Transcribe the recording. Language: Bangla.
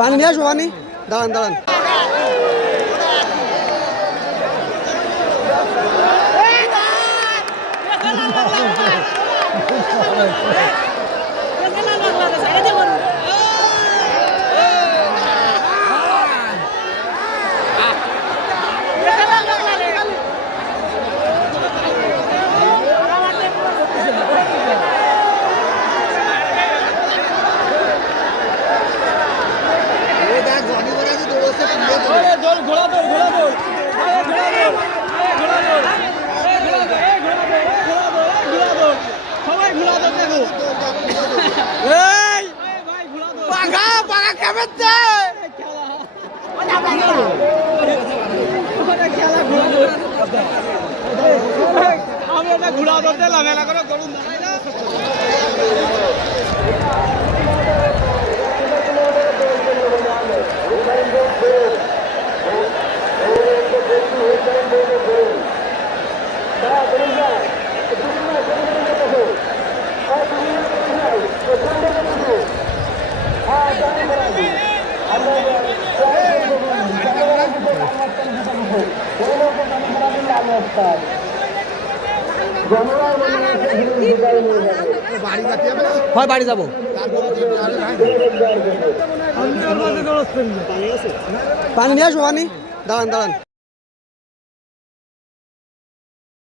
পানি নিয়ে আসবো পানি দাঁড়ান দাঁড়ান আমি এটা ঘোড়া ধরতে মেলা করে গরুন দেখাই না হয় বাড়ি যাবো পানি নিয়ে আসবো পানি দাঁড়ান দাঁড়ান